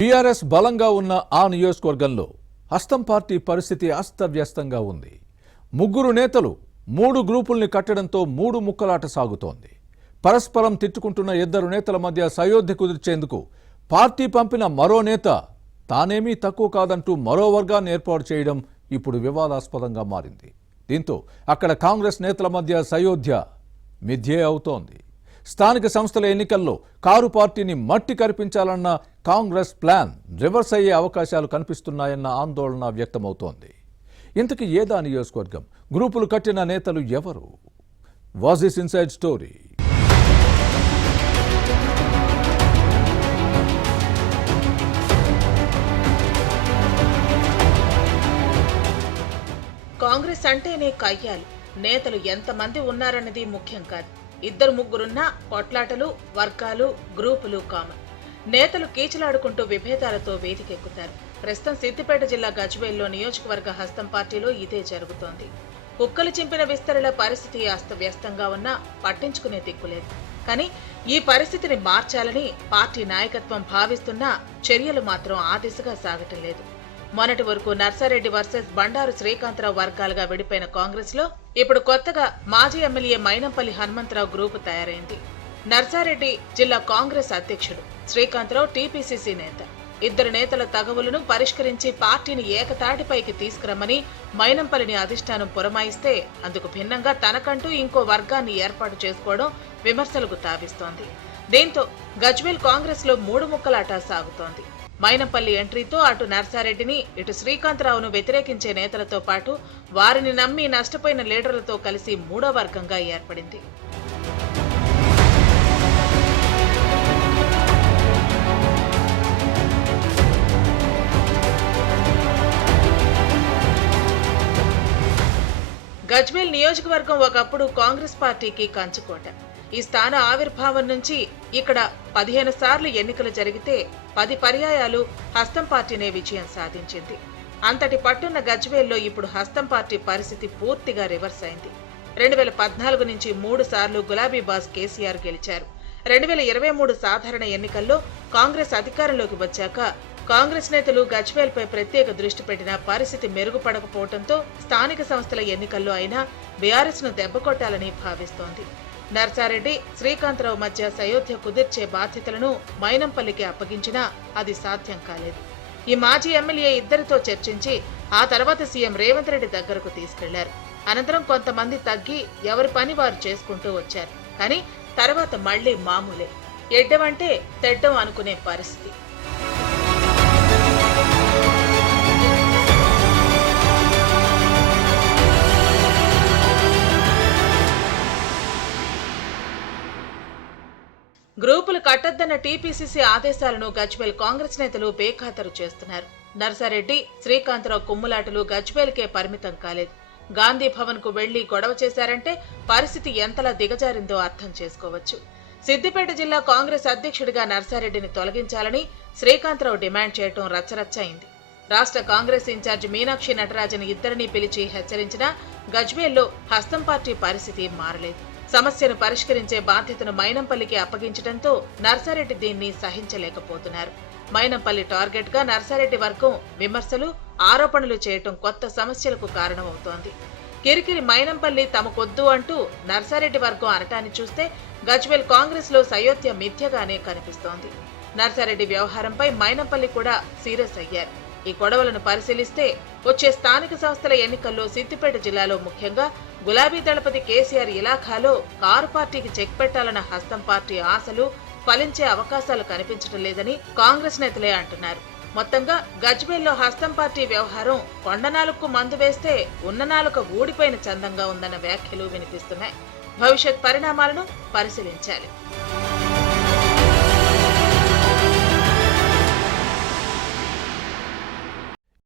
TRS బలంగా ఉన్న ఆ నియోజకవర్గంలో హస్తం పార్టీ పరిస్థితి అస్తవ్యస్తంగా ఉంది. ముగ్గురు నేతలు 3 గ్రూపుల్ని కట్టడంతో 3 ముక్కలాట సాగుతోంది. పరస్పరం తిట్టుకుంటున్న ఇద్దరు నేతల మధ్య సయోధ్య కుదిర్చేందుకు పార్టీ పంపిన మరో నేత తానేమీ తక్కువ కాదంటూ మరో వర్గాన్ని ఏర్పాటు చేయడం ఇప్పుడు వివాదాస్పదంగా మారింది. దీంతో అక్కడ కాంగ్రెస్ నేతల మధ్య సయోధ్య మిథ్యే అవుతోంది. స్థానిక సంస్థల ఎన్నికల్లో కారు పార్టీని మట్టి కరిపించాలన్న కాంగ్రెస్ ప్లాన్ రివర్స్ అయ్యే అవకాశాలు కనిపిస్తున్నాయన్న ఆందోళన వ్యక్తమవుతోంది. ఇంతకీ ఏదా నియోజకవర్గం, గ్రూపులు కట్టిన నేతలు ఎవరు? Was this inside story? Congress అంటేనే కయ్యాలు. నేతలు ఎంతమంది ఉన్నారన్నది ముఖ్యం కాదు. 2-3 కొట్లాటలు, వర్గాలు, గ్రూపులు కామన్. నేతలు కీచులాడుకుంటూ విభేదాలతో వేదికెక్కుతారు. ప్రస్తుతం సిద్దిపేట జిల్లా గజ్వేల్లో నియోజకవర్గ హస్తం పార్టీలో ఇదే జరుగుతోంది. కుక్కలు చింపిన విస్తరణ పరిస్థితి అస్తవ్యస్తంగా ఉన్నా పట్టించుకునే దిక్కులేదు. కానీ ఈ పరిస్థితిని మార్చాలని పార్టీ నాయకత్వం భావిస్తున్నా చర్యలు మాత్రం ఆ దిశగా సాగటం లేదు. మొన్నటి వరకు నర్సారెడ్డి వర్సెస్ బండారు శ్రీకాంతరావు వర్గాలుగా విడిపోయిన కాంగ్రెస్ లో ఇప్పుడు కొత్తగా మాజీ ఎమ్మెల్యే మైనంపల్లి హనుమంతరావు గ్రూపు తయారైంది. నర్సారెడ్డి జిల్లా కాంగ్రెస్ అధ్యక్షుడు, శ్రీకాంతరావు టీపీసీసీ నేత. ఇద్దరు నేతల తగవులను పరిష్కరించి పార్టీని ఏకతాటిపైకి తీసుకురమ్మని మైనంపల్లిని అధిష్టానం పురమాయిస్తే అందుకు భిన్నంగా తనకంటూ ఇంకో వర్గాన్ని ఏర్పాటు చేసుకోవడం విమర్శలకు తావిస్తోంది. దీంతో గజ్వేల్ కాంగ్రెస్ లో 3 ముక్కలాట సాగుతోంది. మైనంపల్లి ఎంట్రీతో అటు నర్సారెడ్డిని, ఇటు శ్రీకాంతరావును వ్యతిరేకించే నేతలతో పాటు వారిని నమ్మి నష్టపోయిన లీడర్లతో కలిసి 3వ వర్గంగా ఏర్పడింది. గజ్వేల్ నియోజకవర్గం ఒకప్పుడు కాంగ్రెస్ పార్టీకి కంచుకోట. ఈ స్థాన ఆవిర్భావం నుంచి ఇక్కడ 15 సార్లు ఎన్నికలు జరిగితే 10 పర్యాయాలు హస్తం పార్టీనే విజయం సాధించింది. అంతటి పట్టున్న గజ్వేల్లో ఇప్పుడు హస్తం పార్టీ పరిస్థితి పూర్తిగా రివర్స్ అయింది. 2014 నుంచి 3 సార్లు గులాబీ బాస్ కేసీఆర్ గెలిచారు. 2023 సాధారణ ఎన్నికల్లో కాంగ్రెస్ అధికారంలోకి వచ్చాక కాంగ్రెస్ నేతలు గజ్వేల్పై ప్రత్యేక దృష్టి పెట్టిన పరిస్థితి మెరుగుపడకపోవడంతో స్థానిక సంస్థల ఎన్నికల్లో అయినా బీఆర్ఎస్ ను దెబ్బకొట్టాలని భావిస్తోంది. నర్సారెడ్డి, శ్రీకాంతరావు మధ్య సయోధ్య కుదిర్చే బాధ్యతలను మైనంపల్లికి అప్పగించినా అది సాధ్యం కాలేదు. ఈ మాజీ ఎమ్మెల్యే ఇద్దరితో చర్చించి ఆ తర్వాత సీఎం రేవంత్ రెడ్డి దగ్గరకు తీసుకెళ్లారు. అనంతరం కొంతమంది తగ్గి ఎవరి పని వారు చేసుకుంటూ వచ్చారు. కానీ తర్వాత మళ్లీ మామూలే. ఎడ్డమంటే తెడ్డం అనుకునే పరిస్థితి. గ్రూపులు కట్టొద్దన్న టీపీసీసీ ఆదేశాలను గజ్వేల్ కాంగ్రెస్ నేతలు బేఖాతరు చేస్తున్నారు. నర్సారెడ్డి, శ్రీకాంతరావు కుమ్ములాటలు గజ్వేల్కే పరిమితం కాలేదు. గాంధీ భవన్ కు వెళ్లి గొడవ చేశారంటే పరిస్థితి ఎంతలా దిగజారిందో అర్థం చేసుకోవచ్చు. సిద్దిపేట జిల్లా కాంగ్రెస్ అధ్యక్షుడిగా నర్సారెడ్డిని తొలగించాలని శ్రీకాంతరావు డిమాండ్ చేయడం రచ్చరచ్చయింది. రాష్ట్ర కాంగ్రెస్ ఇన్ఛార్జి మీనాక్షి నటరాజన్ ఇద్దరినీ పిలిచి హెచ్చరించినా గజ్వేల్లో హస్తం పార్టీ పరిస్థితి మారలేదు. సమస్యను పరిష్కరించే బాధ్యతను మైనంపల్లికి అప్పగించడంతో నర్సారెడ్డి దీన్ని సహించలేకపోతున్నారు. మైనంపల్లి టార్గెట్ గా నర్సారెడ్డి వర్గం విమర్శలు, ఆరోపణలు చేయటం కొత్త సమస్యలకు కారణమవుతోంది. కిరికిరి మైనంపల్లి తమకొద్దు అంటూ నర్సారెడ్డి వర్గం అనటాన్ని చూస్తే గజ్వేల్ కాంగ్రెస్ లో సయోధ్య మిథ్యగానే కనిపిస్తోంది. నర్సారెడ్డి వ్యవహారంపై మైనంపల్లి కూడా సీరియస్ అయ్యారు. ఈ గొడవలను పరిశీలిస్తే వచ్చే స్థానిక సంస్థల ఎన్నికల్లో సిద్దిపేట జిల్లాలో ముఖ్యంగా గులాబీ దళపతి కేసీఆర్ ఇలాఖాలో కారు పార్టీకి చెక్ పెట్టాలన్న హస్తం పార్టీ ఆశలు ఫలించే అవకాశాలు కనిపించడం లేదని కాంగ్రెస్ నేతలే అంటున్నారు. మొత్తంగా గజ్వేల్లో హస్తం పార్టీ వ్యవహారం కొండనాలుకు మందు వేస్తే ఉన్న నాలుక ఊడిపోయిన చందంగా ఉందన్న వ్యాఖ్యలు వినిపిస్తున్నాయి. భవిష్యత్ పరిణామాలను పరిశీలించాలి.